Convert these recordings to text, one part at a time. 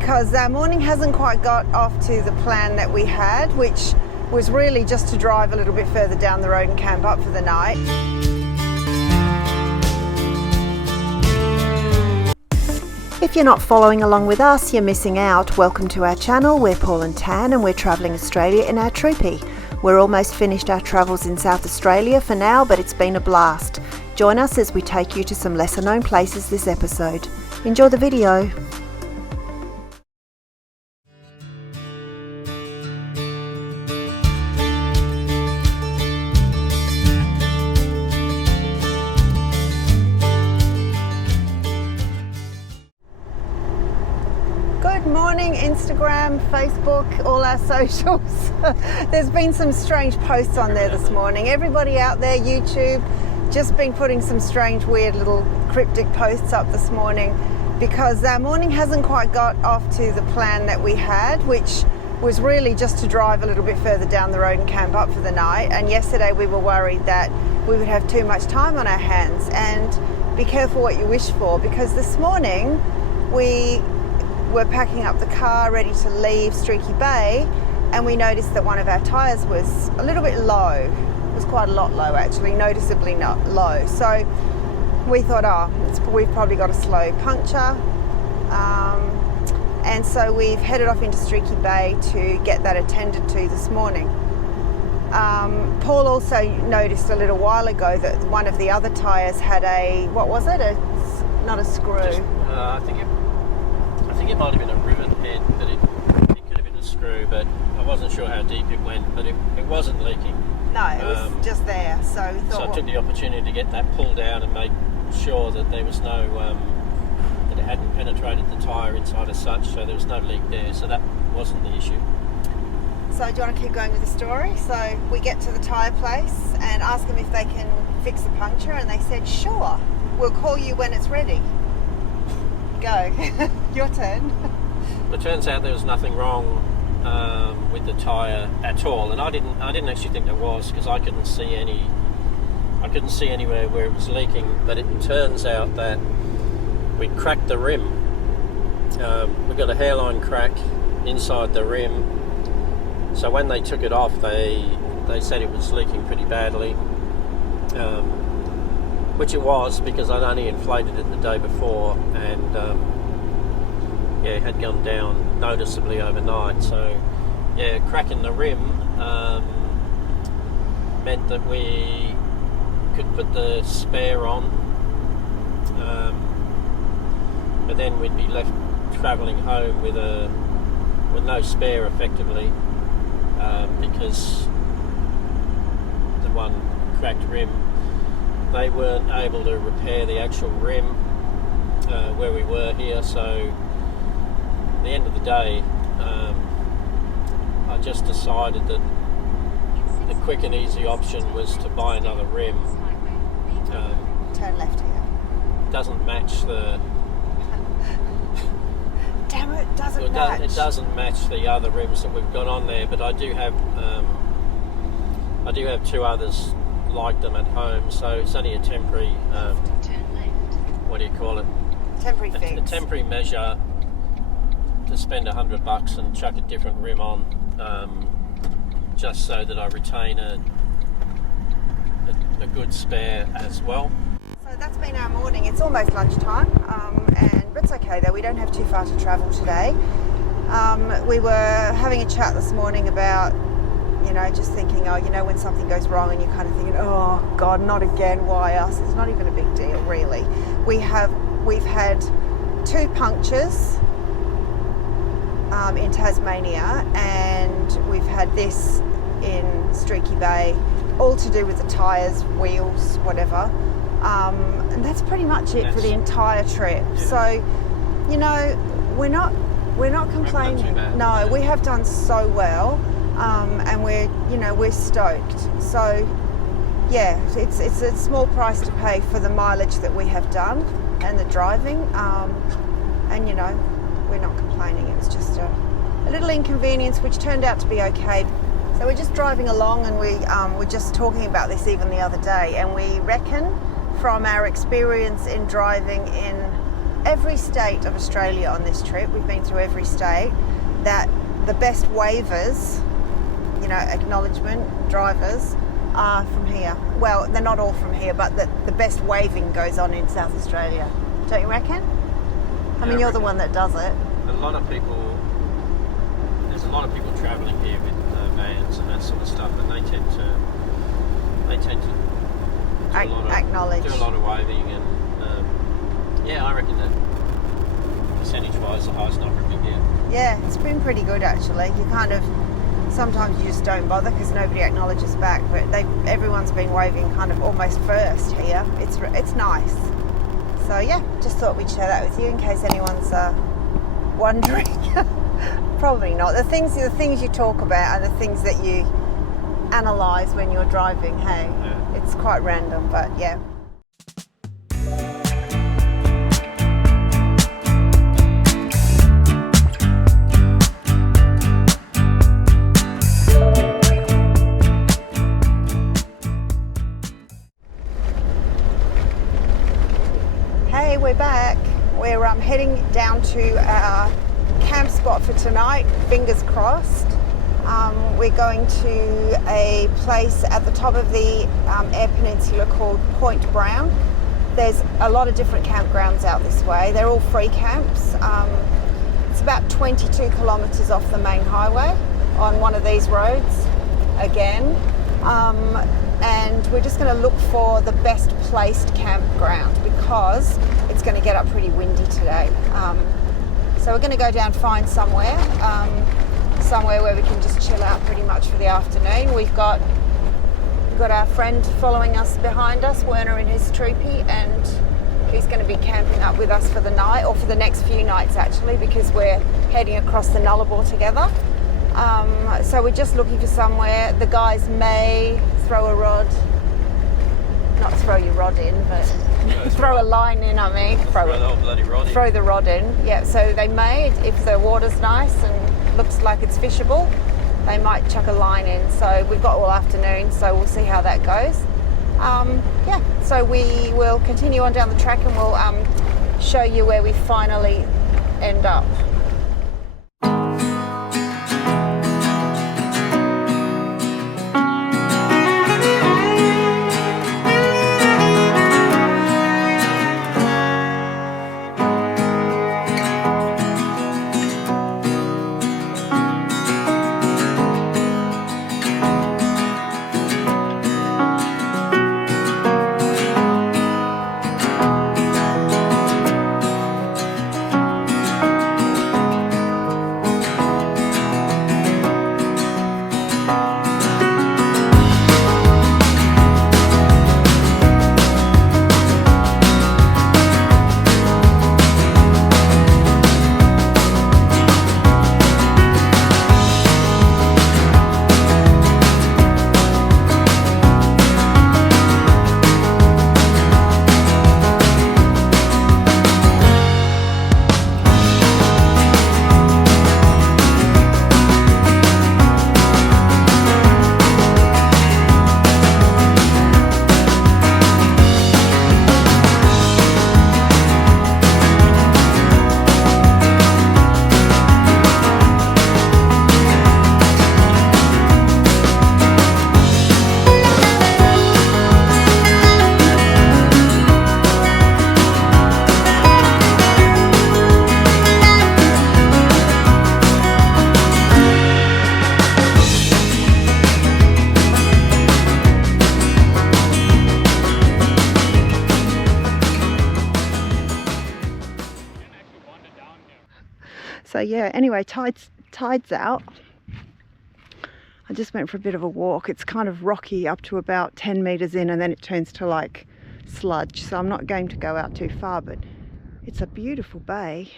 because our morning hasn't quite got off to the plan that we had, which was really just to drive a little bit further down the road and camp up for the night. If you're not following along with us, you're missing out. Welcome to our channel. We're Paul and Tan and we're travelling Australia in our troopy. We're almost finished our travels in South Australia for now, but it's been a blast. Join us as we take you to some lesser known places this episode. Enjoy the video. Good morning, Instagram, Facebook, all our socials. There's been some strange posts on there this morning. Everybody out there, YouTube, just been putting some strange, weird little cryptic posts up this morning because our morning hasn't quite got off to the plan that we had, which was really just to drive a little bit further down the road and camp up for the night. And yesterday we were worried that we would have too much time on our hands. And be careful what you wish for, because this morning we were packing up the car ready to leave Smoky Bay, and we noticed that one of our tyres was a little bit low. It was quite a lot low actually, noticeably not low. So we thought, we've probably got a slow puncture, and so we've headed off into Smoky Bay to get that attended to this morning. Paul also noticed a little while ago that one of the other tyres had a, what was it? Not a screw. I think it might have been a rivet head, but it could have been a screw, but I wasn't sure how deep it went, but it wasn't leaking. No, it was just there, so we thought... So I took the opportunity to get that pulled out and make sure that there was no, that it hadn't penetrated the tyre inside as such, so there was no leak there, so that wasn't the issue. So do you want to keep going with the story? So we get to the tyre place and ask them if they can fix the puncture, and they said, sure, we'll call you when it's ready. Go. Your turn. It turns out there was nothing wrong with the tyre at all, and I didn't actually think there was, because I couldn't see anywhere where it was leaking. But it turns out that we cracked the rim. We got a hairline crack inside the rim. So when they took it off, they said it was leaking pretty badly, which it was, because I'd only inflated it the day before, and it had gone down noticeably overnight. So cracking the rim meant that we could put the spare on, but then we'd be left travelling home with no spare effectively, because the one cracked rim, they weren't able to repair the actual rim where we were here. So at the end of the day, I just decided that the quick and easy option was to buy another rim. Turn left here. Doesn't match the... Damn it, doesn't match. It doesn't match the other rims that we've got on there, but I do have two others like them at home, so it's only a temporary, what do you call it? Temporary fix. A temporary measure to spend $100 and chuck a different rim on, just so that I retain a good spare as well. So that's been our morning. It's almost lunchtime, but it's okay though, we don't have too far to travel today. We were having a chat this morning about, just thinking, when something goes wrong and you're kind of thinking, oh God, not again, why us? It's not even a big deal, really. We've had 2 punctures in Tasmania, and we've had this in Smoky Bay, all to do with the tyres, wheels, whatever. And that's pretty much it for the entire trip. Yeah. So, we're not complaining. No, we have done so well. And we're stoked. So it's a small price to pay for the mileage that we have done and the driving, and we're not complaining. It was just a little inconvenience, which turned out to be okay. So we're just driving along, and we were just talking about this even the other day, and we reckon from our experience in driving in every state of Australia on this trip. We've been through every state. That the best waivers, you know, acknowledgement drivers are from here. Well, they're not all from here, but the best waving goes on in South Australia. Don't you reckon? I mean, you're the one that does it. A lot of people, there's a lot of people travelling here with vans and that sort of stuff, and they tend to Acknowledge. Do a lot of waving, and yeah, I reckon that percentage-wise, the highest number we get. Yeah, it's been pretty good actually. You kind of, sometimes you just don't bother because nobody acknowledges back, but everyone's been waving kind of almost first here. It's nice. So yeah, just thought we'd share that with you in case anyone's wondering. Probably not. The things you talk about are the things that you analyse when you're driving. Hey, yeah. It's quite random, but yeah. Hey, we're back. We're heading down to our camp spot for tonight, fingers crossed. We're going to a place at the top of the EYRE Peninsula called Point Brown. There's a lot of different campgrounds out this way. They're all free camps. It's about 22 kilometres off the main highway on one of these roads again. And we're just going to look for the best placed campground because it's going to get up pretty windy today. So we're going to go down and find somewhere where we can just chill out pretty much for the afternoon. We've got our friend following us behind us, Werner in his troopy, and he's going to be camping up with us for the night, or for the next few nights actually, because we're heading across the Nullarbor together. So we're just looking for somewhere. The guys may throw a rod, not throw your rod in, but throw a line in, I mean. Throw the whole bloody rod in. Throw the rod in, yeah. So they may, if the water's nice and looks like it's fishable, they might chuck a line in. So we've got all afternoon, so we'll see how that goes. Yeah, so we will continue on down the track and we'll show you where we finally end up. So yeah, anyway, tide's out. I just went for a bit of a walk. It's kind of rocky up to about 10 meters in, and then it turns to like sludge. So I'm not going to go out too far, but it's a beautiful bay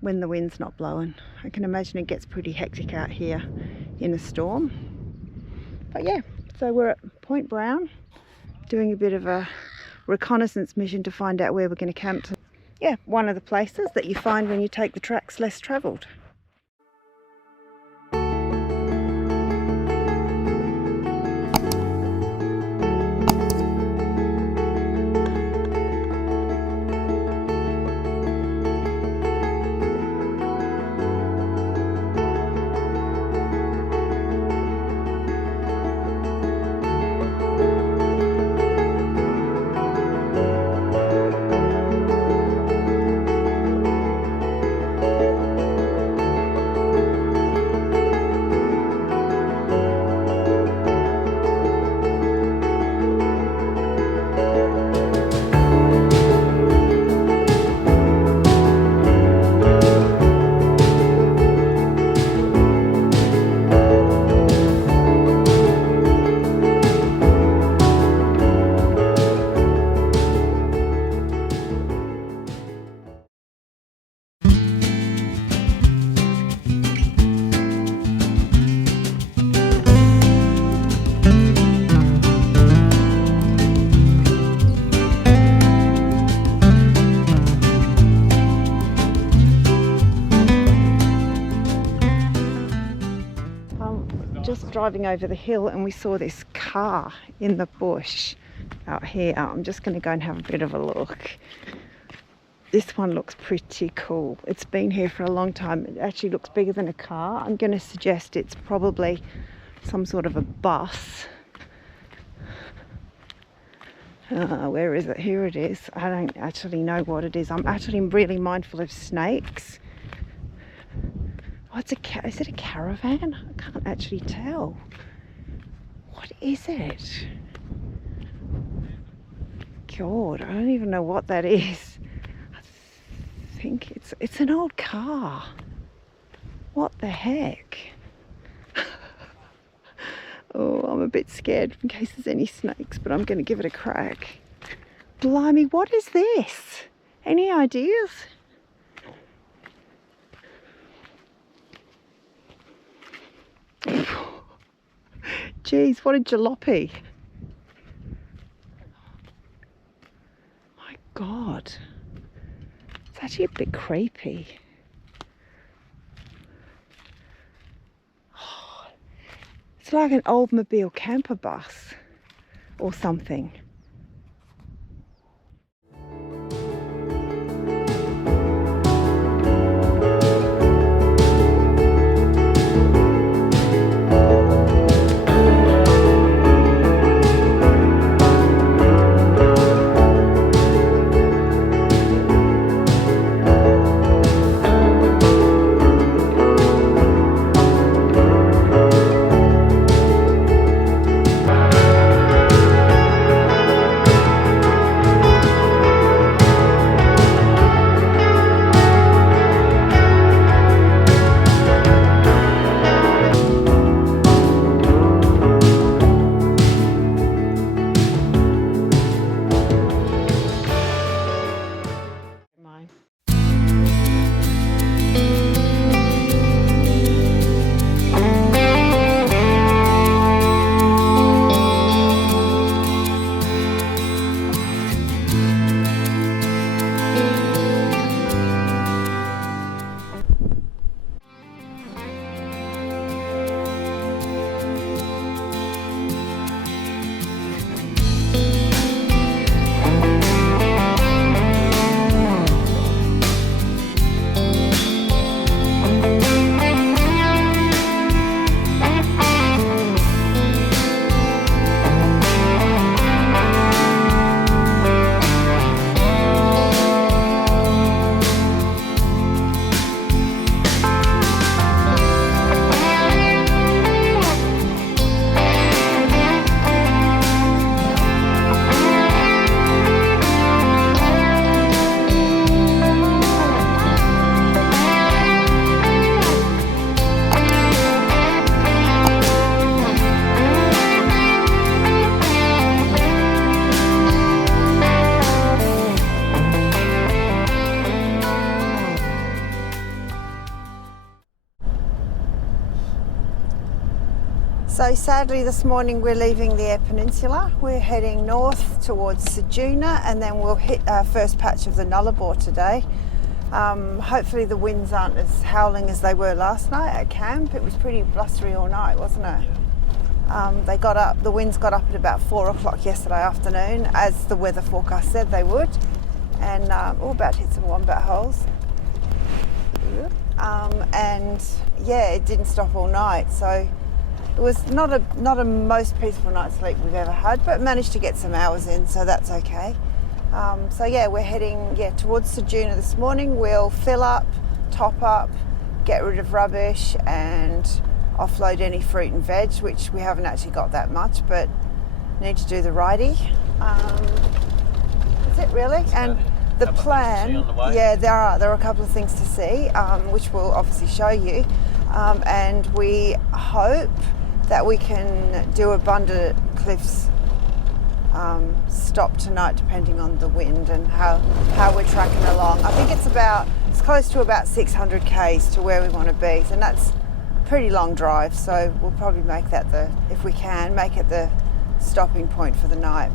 when the wind's not blowing. I can imagine it gets pretty hectic out here in a storm. But yeah, so we're at Point Brown doing a bit of a reconnaissance mission to find out where we're going to camp. Yeah, one of the places that you find when you take the tracks less travelled. just driving over the hill and we saw this car in the bush out here. I'm just going to go and have a bit of a look. This one looks pretty cool. It's been here for a long time. It actually looks bigger than a car. I'm going to suggest it's probably some sort of a bus. Where is it? Here it is. I don't actually know what it is. I'm actually really mindful of snakes. Oh, is it a caravan? I can't actually tell. What is it? God, I don't even know what that is. I think it's an old car. What the heck? Oh, I'm a bit scared in case there's any snakes, but I'm going to give it a crack. Blimey, what is this? Any ideas? Geez, what a jalopy. My God. It's actually a bit creepy. It's like an old mobile camper bus or something. So sadly this morning we're leaving the EYRE Peninsula. We're heading north towards Ceduna and then we'll hit our first patch of the Nullarbor today. Hopefully the winds aren't as howling as they were last night at camp. It was pretty blustery all night, wasn't it? The winds got up at about 4 o'clock yesterday afternoon, as the weather forecast said they would. And we're about to hit some wombat holes. And yeah, it didn't stop all night. So it was not a most peaceful night's sleep we've ever had, but managed to get some hours in, so that's okay. So yeah, we're heading towards Ceduna this morning. We'll fill up, top up, get rid of rubbish and offload any fruit and veg, which we haven't actually got that much, but need to do the righty. That's it really. And the plan, there are a couple of things to see, which we'll obviously show you. And we hope that we can do a Bunda Cliffs stop tonight, depending on the wind and how we're tracking along. I think it's close to about 600 k's to where we want to be, and that's a pretty long drive, so we'll probably make that if we can, make it the stopping point for the night.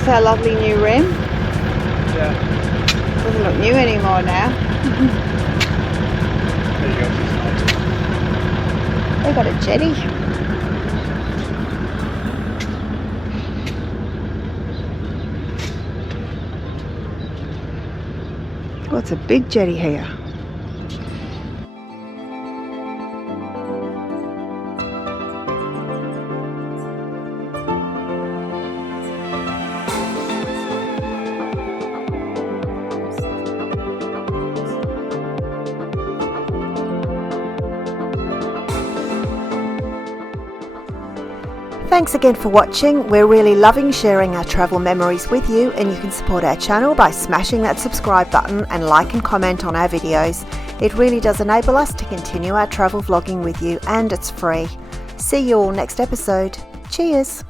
this our lovely new rim? Yeah. Doesn't look new anymore now. There you go. They got a jetty. Oh, it's a big jetty here. Thanks again for watching. We're really loving sharing our travel memories with you, and you can support our channel by smashing that subscribe button and like and comment on our videos. It really does enable us to continue our travel vlogging with you, and it's free. See you all next episode. Cheers!